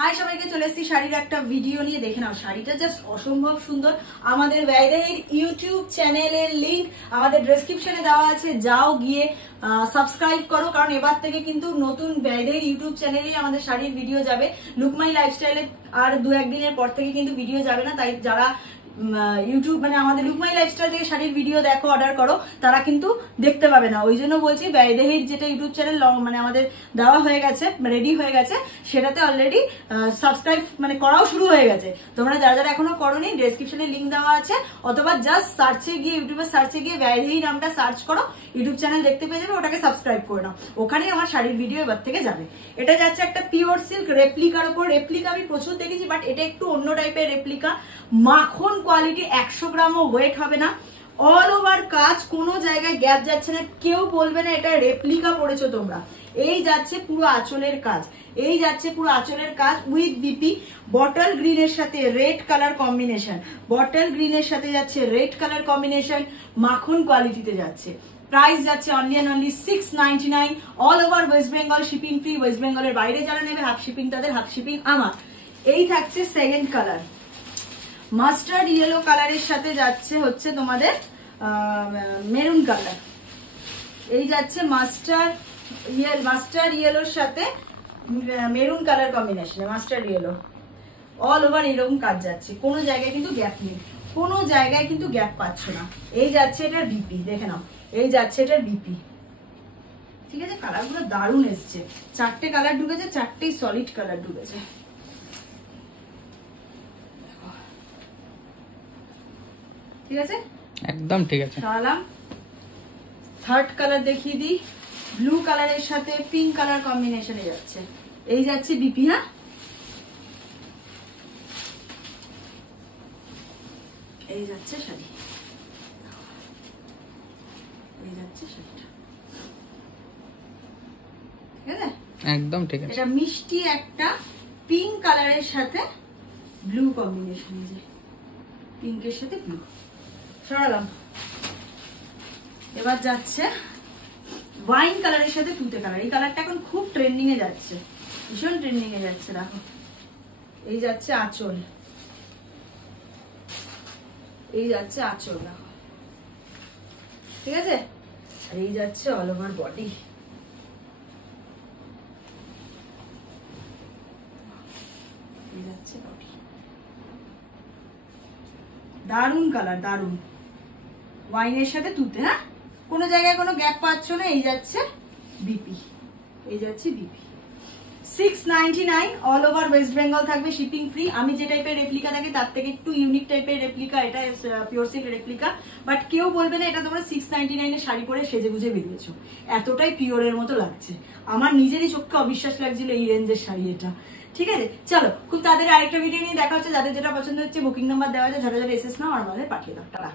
High সবাইকে, চলে এসেছি শাড়ির একটা ভিডিও নিয়ে। দেখে নাও, শাড়িটা জাস্ট অসম্ভব সুন্দর। আমাদের বাইরের ইউটিউব চ্যানেলের লিংক আমাদের ডেসক্রিপশনে দেওয়া আছে, যাও গিয়ে সাবস্ক্রাইব করো, কারণ এবার থেকে কিন্তু নতুন বাইরের ইউটিউব চ্যানেলেই আমাদের শাড়ির ভিডিও যাবে। লুক মাই লাইফস্টাইলে আর দু একদিনের পর থেকে কিন্তু ভিডিও যাবে না, তাই যারা ইউটিউব মানে আমাদের লুক মাই লাইফস্টাইল থেকে শাড়ির ভিডিও দেখো, অর্ডার করো, তারা কিন্তু দেখতে পাবে না। ওই জন্য বলছি, ব্যয়দেহীর যেটা ইউটিউব চ্যানেল মানে আমাদের দেওয়া হয়ে গেছে, রেডি হয়ে গেছে, সেটাতে অলরেডি সাবস্ক্রাইব মানে করাও শুরু হয়ে গেছে। তোমরা যারা যারা এখনো করোনি, ডেসক্রিপশনে লিঙ্ক দেওয়া আছে, অথবা জাস্ট সার্চে গিয়ে ইউটিউবে সার্চে গিয়ে ব্যয়দেহী নামটা সার্চ করো, ইউটিউব চ্যানেল দেখতে পেয়ে যাবে, ওটাকে সাবস্ক্রাইব করে নাও। ওখানেই আমার শাড়ির ভিডিও এবার থেকে যাবে। এটা যাচ্ছে একটা পিওর সিল্ক রেপ্লিকার উপর। রেপ্লিকা আমি প্রচুর দেখেছি, বাট এটা একটু অন্য টাইপের রেপ্লিকা। মাখন কোয়ালিটি, 100 গ্রামও ওয়েট হবে না। অল ওভার কাজ, কোনো জায়গায় গ্যাপ যাচ্ছে না, কেউ বলবে না এটা রেপ্লিকা পড়েছো তোমরা। এই যাচ্ছে পুরো আঁচলের কাজ, এই যাচ্ছে পুরো আঁচলের কাজ উইথ বিপি। বটল গ্রিনের সাথে রেড কালার কম্বিনেশন, বটল গ্রিনের সাথে যাচ্ছে রেড কালার কম্বিনেশন, মাখন কোয়ালিটিতে যাচ্ছে। প্রাইস যাচ্ছে only and only 699, all over West Bengal, shipping free. West বেঙ্গলের বাইরে যারা নেবে, হাফ শিপিং তাদের, হাফ শিপিং আমার। এই থাকছে সেকেন্ড কালার, মাস্টার্ড ইয়েলো কালারের সাথে যাচ্ছে হচ্ছে তোমাদের মেরুন কালার। এই যাচ্ছে মাস্টার্ড ইয়েলোর সাথে মেরুন কালার কম্বিনেশনে, মাস্টার্ড ইয়েলো। অল ওভার এরকম কাজ যাচ্ছে, কোনো জায়গায় কিন্তু গ্যাপ নেই, কোনো জায়গায় কিন্তু গ্যাপ পাচ্ছ না। এই যাচ্ছে এটার বিপি, দেখে নাও, এই যাচ্ছে এটার বিপি। ঠিক আছে, কালারগুলো দারুণ এসছে। 4টে কালার ঢুকেছে, 4টেই সলিড কালার ঢুকেছে। ঠিক আছে, একদম ঠিক আছে। থার্ড কালার দেখিয়ে দিই, ব্লু কালারের সাথে পিঙ্ক কালার কম্বিনেশনে যাচ্ছে। এই যাচ্ছে বিপি। হ্যাঁ, এই যাচ্ছে শাড়ি, এই যাচ্ছে শাড়িটা। ঠিক আছে, একদম ঠিক আছে। এটা মিষ্টি একটা পিঙ্ক কালারের সাথে ব্লু কম্বিনেশন, যে পিঙ্কের সাথে ব্লু। সরালাম। এবার যাচ্ছে ওয়াইন কালারের সাথে তুতে কালার। এই কালারটা এখন খুব ট্রেন্ডিং এ যাচ্ছে, ভীষণ ট্রেন্ডিং এ যাচ্ছে। দেখো, এই যাচ্ছে আঁচল, এই যাচ্ছে আঁচল, দেখো। ঠিক আছে, আর এই যাচ্ছে অল ওভার বডি। এই যাচ্ছে বডি, দারুন কালার, দারুন। ওয়াইনের সাথে তুতে। হ্যাঁ, কোনো জায়গায় কোনো গ্যাপ পাচ্ছ না। এই যাচ্ছে বিপি, এই যাচ্ছে BP. 699, all over West Bengal থাকবে, শিপিং ফ্রি। আমি যে টাইপের রেপ্লিকা থাকে তার থেকে একটু ইউনিক টাইপের রেপ্লিকা, এটা পিওর সিল্ক রেপ্লিকা। বাট কেউ বলবে না এটা তোমরা 699 এ শাড়ি পরে সেজে গুজে বেরিয়েছো। এতটাই পিওরের মতো লাগছে, আমার নিজেরই চোখকে অবিশ্বাস লাগছিল এই রেঞ্জের শাড়ি এটা। ঠিক আছে, চলো খুব তাদের আরেকটা ভিডিও নিয়ে দেখা হচ্ছে। যাদের যেটা পছন্দ হচ্ছে বুকিং নাম্বার দেওয়া আছে, ঝটাঝট এসএস নাও আর আমাদের পাঠিয়ে দাও। টাটা।